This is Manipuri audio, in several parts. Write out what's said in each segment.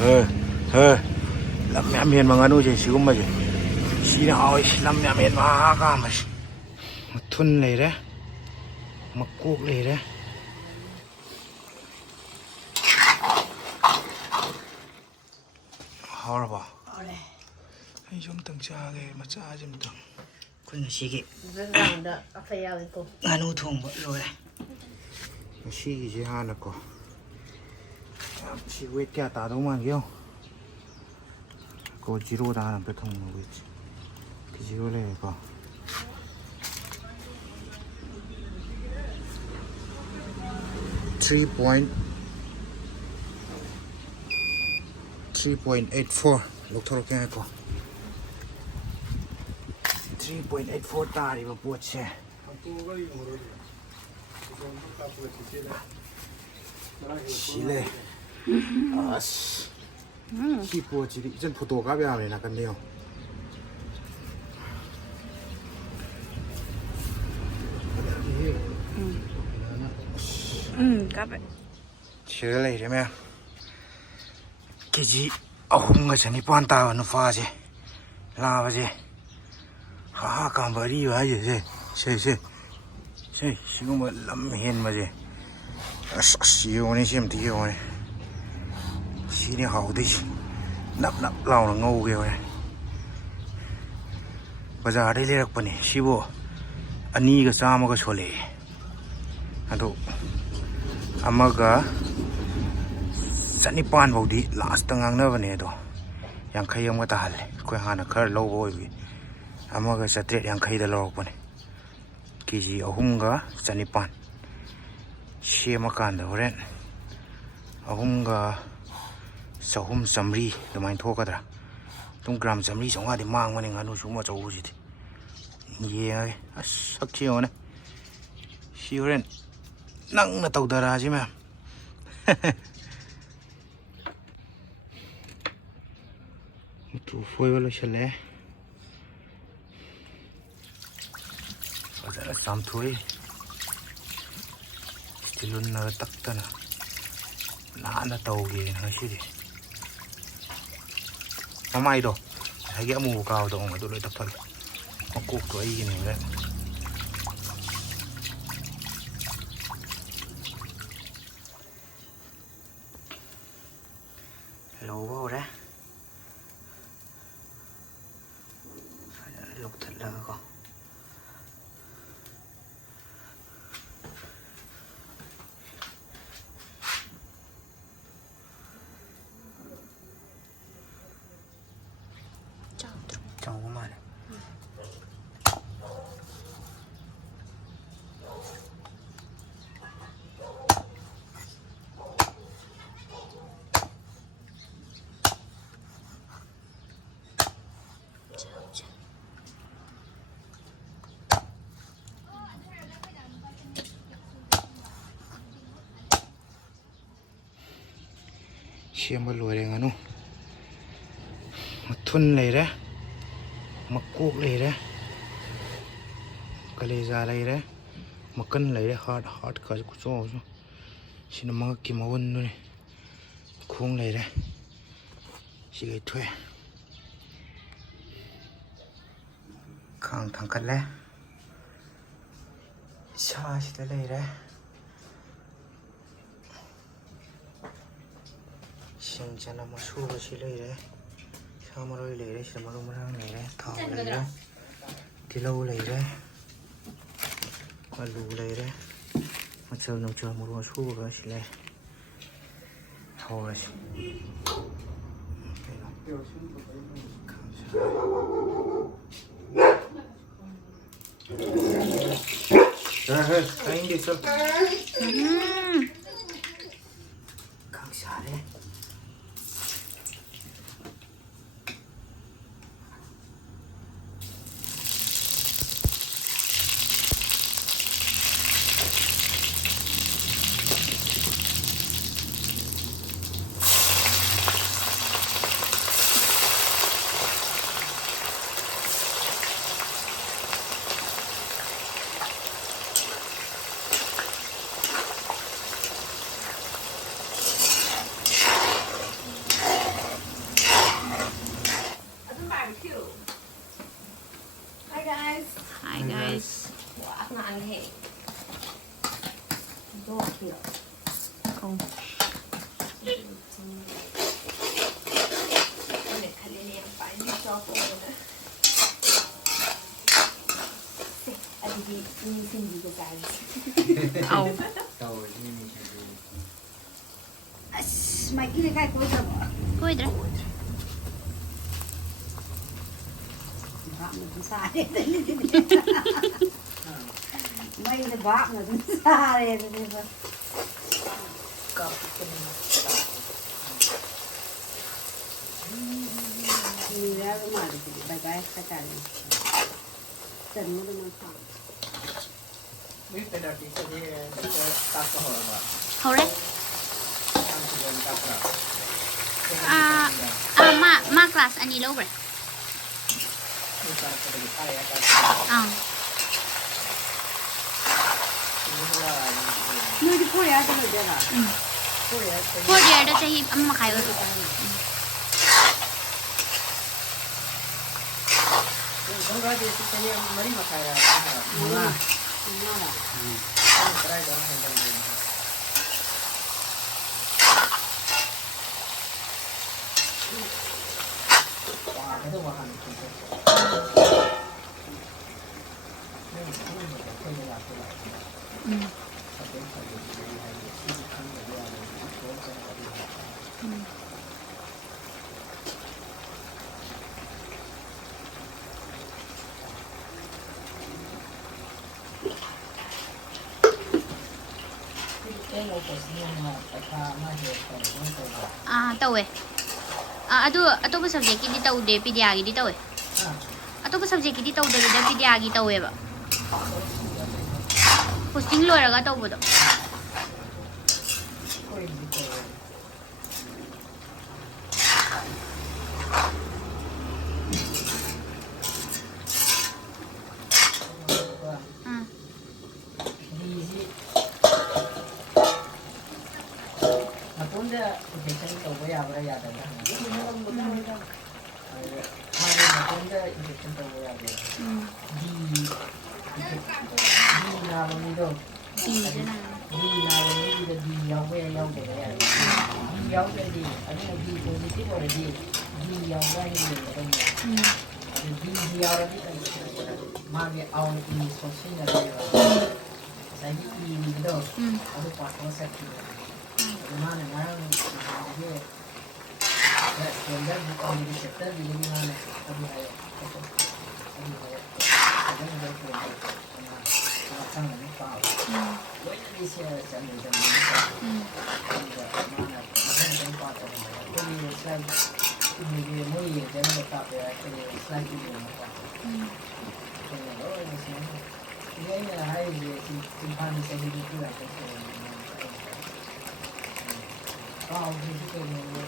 lam yam yen mga nu je sigumma je sina hawi lam yam yen ma ka mas thun leire makok leire hawraba ai som tang cha ge macha jim tang kun sigi nganu thongba lore sigi je hana ko si wait kya ta do man yo ko zero da na pe thong no wait ki zero le ko .3.84 lok thor ke ko 3.84 tari ba pot se Sile as si po chi di chen photo ka bya me na kan neo ka be Sile le me kg ahum ga chani pan ta no fa je la ba je ha ka ba ri ba je se si ko ma lam hen ma je si yo ne sim ti yo ne si ne hao di nap lao na ngau ge we bazar dai lerak pani sibo ani ga chama ga chole ado amaga sanipan bodi last tangang na bane do yang khayam ga ta hal ko hana khar lo boy bi amaga satret yang khay da lo pani kg ahum ga sanipan shema kan da horen ahum ga sahum samri da main thokadra tum gram samri songa de mang mani nganu suma chau ji ye as sakhi one shi horen nang na tau dara ji ma tu foi wala chale bazara sam thui stilun na takta na tau ge na shi de mamai do hage amu ka do ma do le tak thal ko ko ai ni le lo wo re lok thật là có trong cái màn này xem một lùi đây nganu một thun này đấy một cuốc này đấy cái này ra đây đấy một cân này đấy hot cái chỗ xin nó mang kim máu vân này khuôn này đấy chỉ cái thuê khang thằng cắt lẽ xa chỉ đây đấy xin cho nó mà xua cái gì đây đấy sao mà rồi lấy đấy sao mà rồi này đấy thảo lấy đấy thì lâu lấy đấy mà lù lấy đấy mà chờ nó chờ một con xua cái gì lấy thôi anh đi sao càng xa đấy हे दो kilo không để khai lên em phải đi cho cô nữa anh đi xin gì cho cái ao mày cái này cuối giờ coi đấy bạn mình xa đấy mấy cái bạn là xa đấy mình ra cái mà thì bài cái cả trần nó nó khoảng biết tên là cái gì tao có hỏi mà hầu đấy tao ma class anh đi lâu rồi nuôi đi cô ra cho người ta là cô giờ đó chơi âm mà khai rồi không có gì thì mấy mà khai là đúng là không cái đó không cần gì cái đó mà hành tawwe atu subject ki di tawde pidya gi di tawwe atu subject ki di tawde da pidya gi tawwe ba posting loiraga tawbodo Mage awal ini sosialnya dia. Saya ini gitu. Ada pasal sakit. Bagaimana orang dia kemudian bukan di sektor di mana tapi ada sangat nepal. Banyak di sini sambil mana tempat jadi saya ini mulai jangan tetap ya saya ini ini hai je simpan di sini itu lah oh gitu ni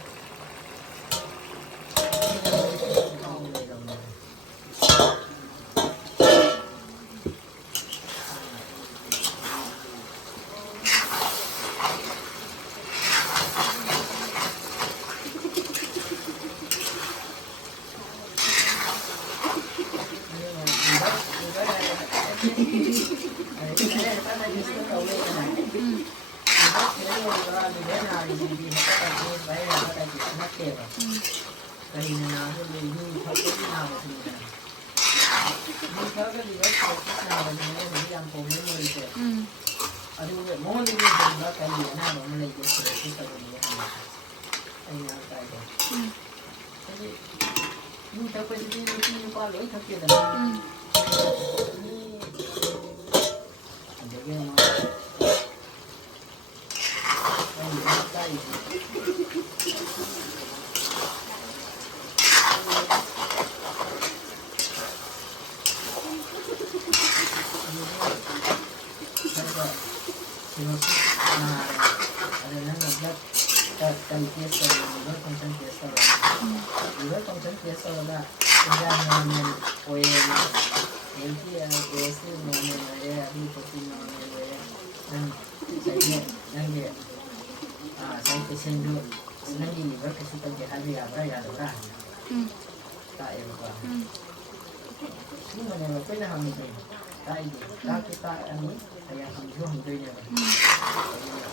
kita ini kayak hijau ini.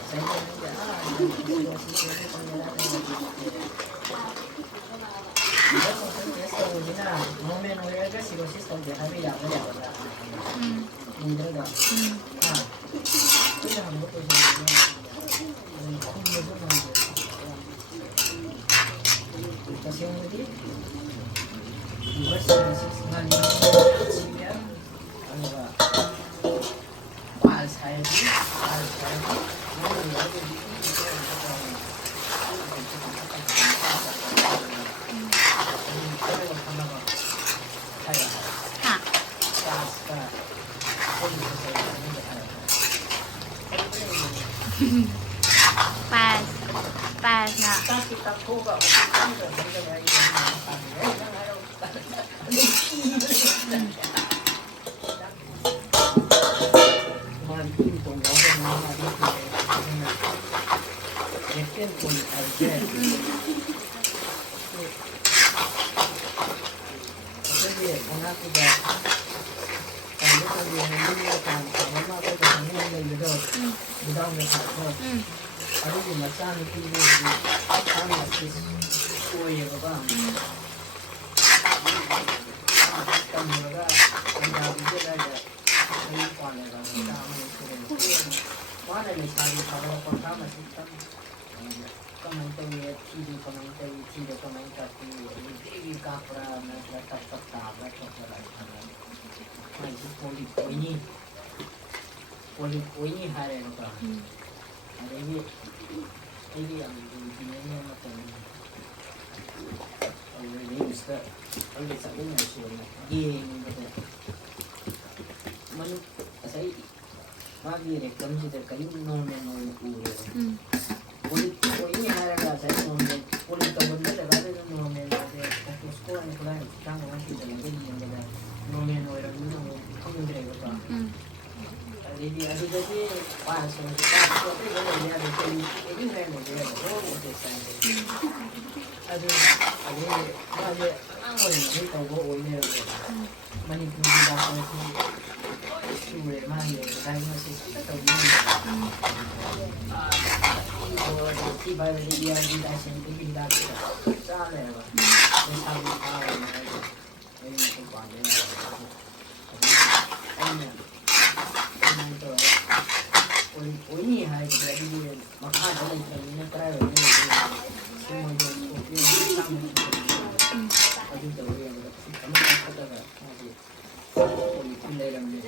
Saya pas na. Aduh, macam itu kami masih kue apa? Kami juga ada bijak aja. Ini panen lah, kami kue. Mana ni cari kalau kita masih kami tu ya tidur kami tapi ini kapra mereka tak mereka masih poli ini hari apa? Ini yang begini macam ini Mister, kalau saya ni macam game betul. Mana saya bagi reklam kita kayu normal urus. Poli ini hari saya normal poli kawan kita ada normal ada fokus sekolah ni pula kita orang kita lagi yang ada normal orang ni kamu berapa apa? Jadi ada jadi pas kita tapi kalau dia ada ini saya ni dia orang itu saya. Ada orang ni tahu orang ni Manipuri Nganu Thongba sudah mana diagnosis kita tahu ni. Kalau tiba dia diagnosis ini dah salah lah. Saya tahu ini itu pandai. Ini hari jadi makan dalam ini terakhir ini semua itu sama ada tu yang kami kata masih politik dalam ni.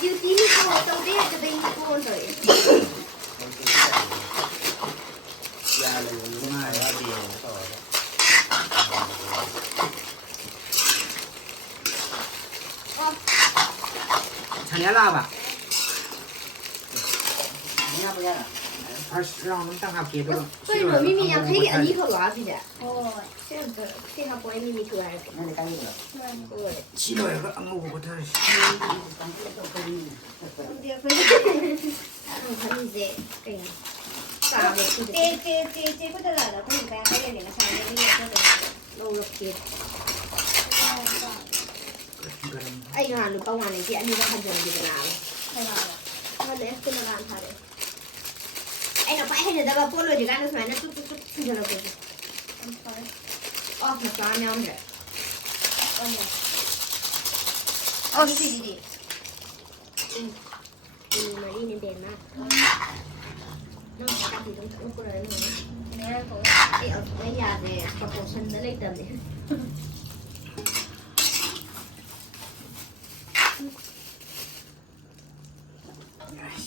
Duty ni kau tahu dia ada banyak pun tu. Ya, lumah ya dia. Hanya lah ba? Ini apa ya? Harus orang tentang apa gitu? 所以说秘密养可以按一口多少钱？哦，这个这个不会秘密出来的。那你看这个，对。 Sino yang ang ugot harus? 对呀。啥的？这不得了了，可以干还有那个啥的，那个漏了皮。哎呀，你帮我那件，你把它整理的拿了。太好了，我来跟着干他的。哎，那白黑的那个菠萝就干的出来，那都吃了过去。哦，那啥苗子。哦，对。mà đi lên đèn mà. Nó cắt thì nó có đấy nữa. Nè, cái ở cái nhà về có cổ sân nó lấy tầm đấy.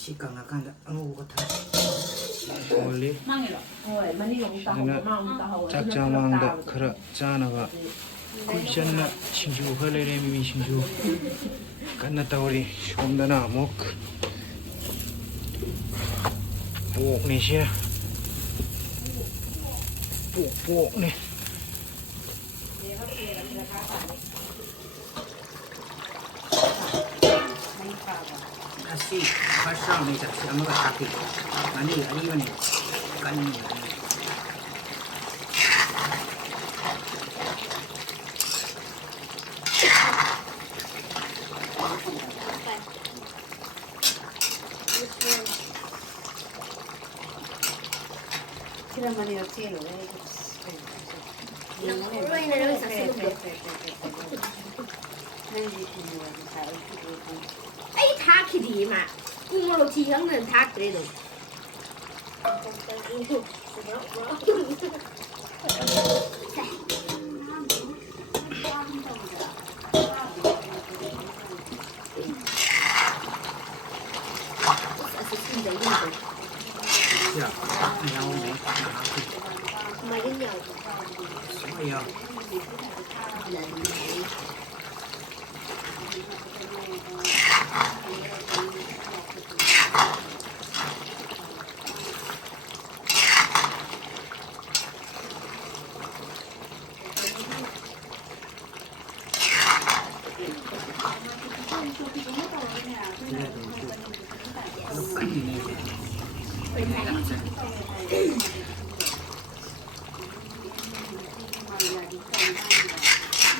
Sikang akan ang ugot harus. Oli. Cak jamang da kera cana ba. Kuisan na singju halere mimi singju. Karena tawari somdana mok. Pok ni sih. Pok ni. Nasi pasang ni tak siapa nak kaki. Mani, ani mana? Kan ni. Ai thác thì gì mà cung mà chi hắn nên thác đấy rồi Dạ, nhau mấy mà cái nhiều nhiều.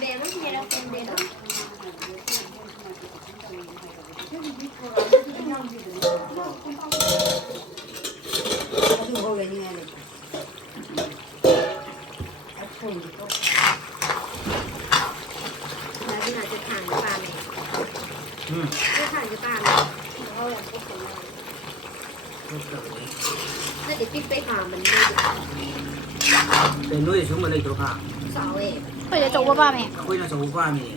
bé mất nhà đâu không bé đâu là cái nàoจะผ่านปลาเนี่ยไม่ผ่านจะปลาเนี่ยเขาอยากพบกันแล้วน่าจะปิ๊บไปผ่ามันไม่ได้ Để nuôi xuống mà lấy chỗ cả. สาวเอ๋ เพื่อจะจบว่าแม่ Khôi là chỗ qua mình.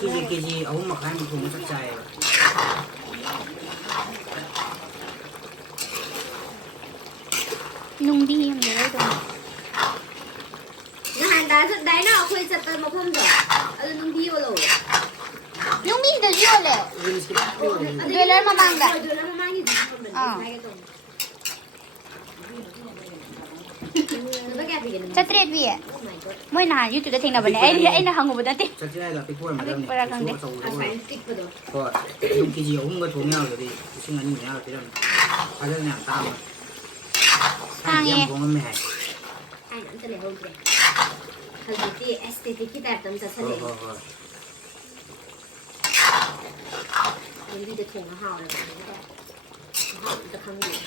Chứ cái gì ống mà khai mình cũng chắc chạy. นุ่งดีมันจะได้ตรง งั้นได้สุดได้เนาะคุยจะเติมมาเพิ่มเถอะเอานุ่งดีวะลูก นุ่งดีจะเยอะเลย เดือนละประมาณแบบเดือนละประมาณกี่ชั่วโมงเหมือนกันใช่กันตรง Chatret bi eh. Moi na YouTube da thengna bane. Ai na hangu bada te. Chắc chạy là cái cuốn mà Cái đang para kang de. Thôi, dùng cái gì ống cái thùng nhau rồi đi. Xin anh nhớ cái đó. Phải là nhà tao. Tang ye. Con mẹ. Ai nãy giờ này hôm kia. Thời kỳ aesthetic kita tầm giờ này. Mình đi được thùng nó hào rồi. Hào được không gì.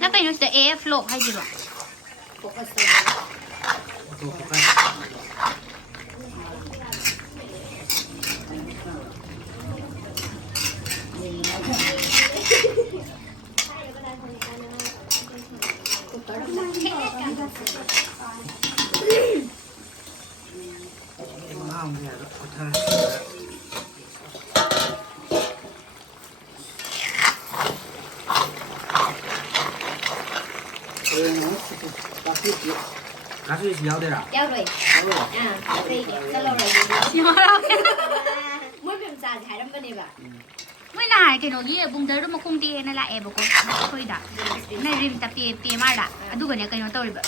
Na kayo sa AF flow hay di ba? Focus Không, nhà đó có tha. Cá suy xéo đây à? Giao rồi. À, đây cho lâu rồi. Mỗi lần xài thì lắm cái này bà. Moi na cái no ye bung da ro ma khung ti na la e ba ko. Khoi da. Na rim ta pe ma da. Adu ga ne kai no tori ba.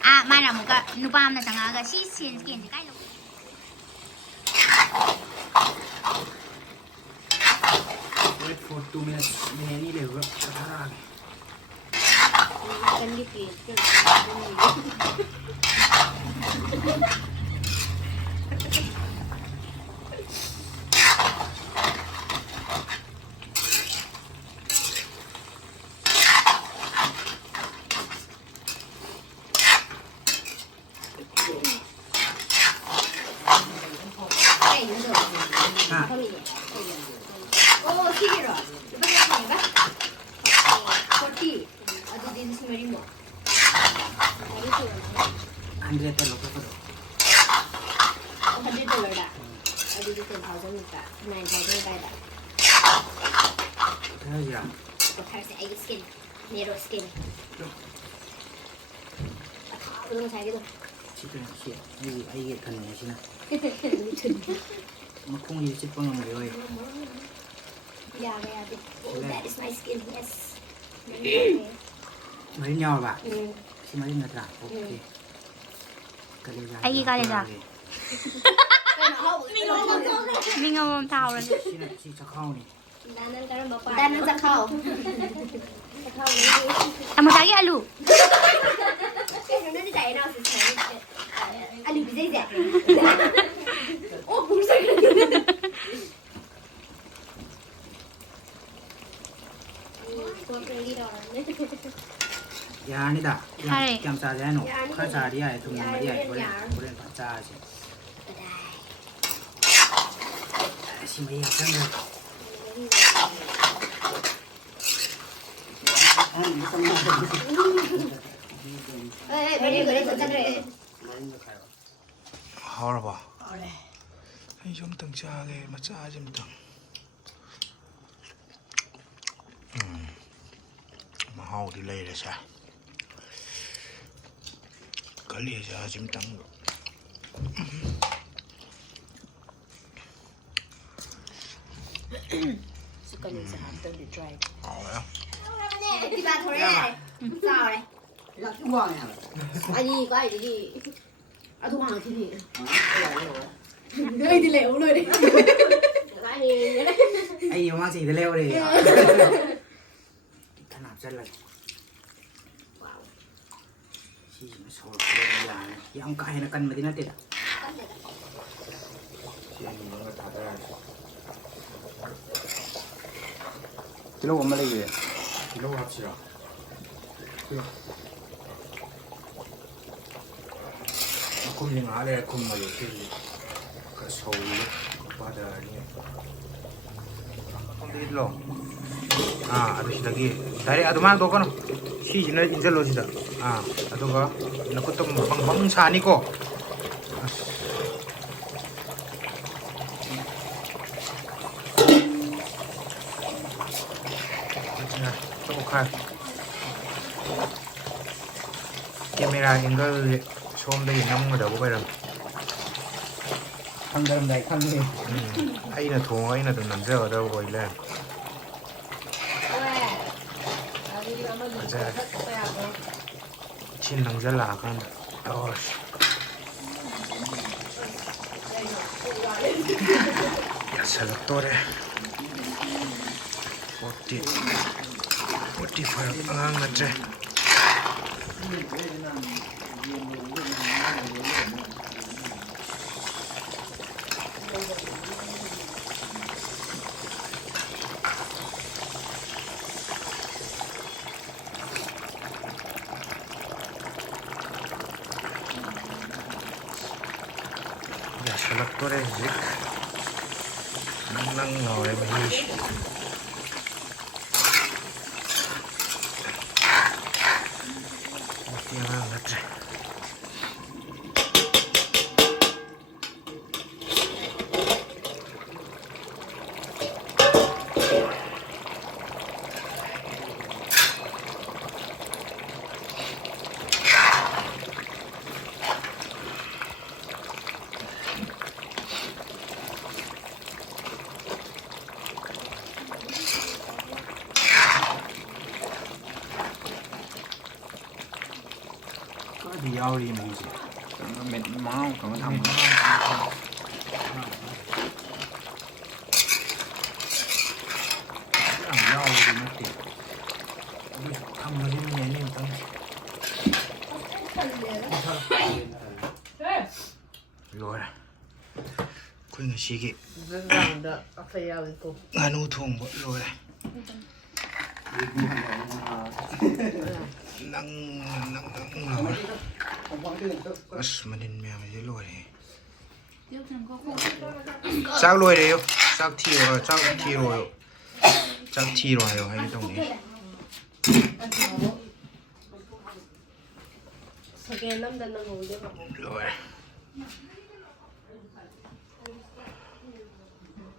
Ah, ma na mo ka nu pa am na tanga ga si sin skin kai lo. Wait for 2 minutes. Nghe ni đều rất là Cần đi kì. Oh, sige ro. Diba ka ba? 40. Ado din si Marimo. $100 ka pa do. $100 da. Ado din 10,000 ka. 9,000 ka da. Thế gì à? Có thay sẽ ai skin. Nero skin. Udah saya gitu. Chị ai thần này chị nào. Mà không gì chị con người ơi. Yeah, oh, that is my skin. Yes. Mấy nhau bà? Xin mấy người ta. Ok. Ai ghi cái gì? Mình không thao rồi. Chị cho khâu này. Đan nó khâu. Một cái alu. Nó đi chạy nào thì alu bị dây dẻ. Ô, bún sấy. 야니다. 야, 짬짜지 노. 칼살이야, 동물이야. 그래 짜지. 심이야, 짠거. 하라 봐. 이 좀 등짜게 맞자 좀 등. hầu thì lấy là sao có lẽ giờ chim tăng được chỉ cần mình sẽ làm tương để dry thì bà thôi này sao này là cái hoàng này ai đi có ai đi thu hoàng thì gì đây thì lẻo rồi đi ai yêu mà gì thì leo đi rất là xí nó sôi là cái ông cay nó cân mà tí nó tiệt à cái lô mà lấy gì cái lô hấp gì à nó không những á đây không mà有cái sôi bắt đầu này không đi đâu 아저씨다기 다리 아도만 도거노 시즌을 인절로지다 아도가 나것도 방방 사니고 조금칼 카메라 앵글 처음에 있는 거다 보거든 한 사람 다 칸네 아이나 동 아이나 좀 남자 어디 보이래 chín thằng rất là con rồi sẽ là tốt đấy một tí phải ngang ngặt đây Selectore zik nang ngồi mà hi tiếng ngắt rồi thì ao đi mình gì nó mệt máu còn thầm ăn rau thì nó tiệt thầm nó đi nhảy lên tao rồi quên cái gì kì Nganu Thongba rồi nắng rồi bớt mà đến mèo dưới lồi sao lồi đấy không sao thi rồi hay cái đồng này rồi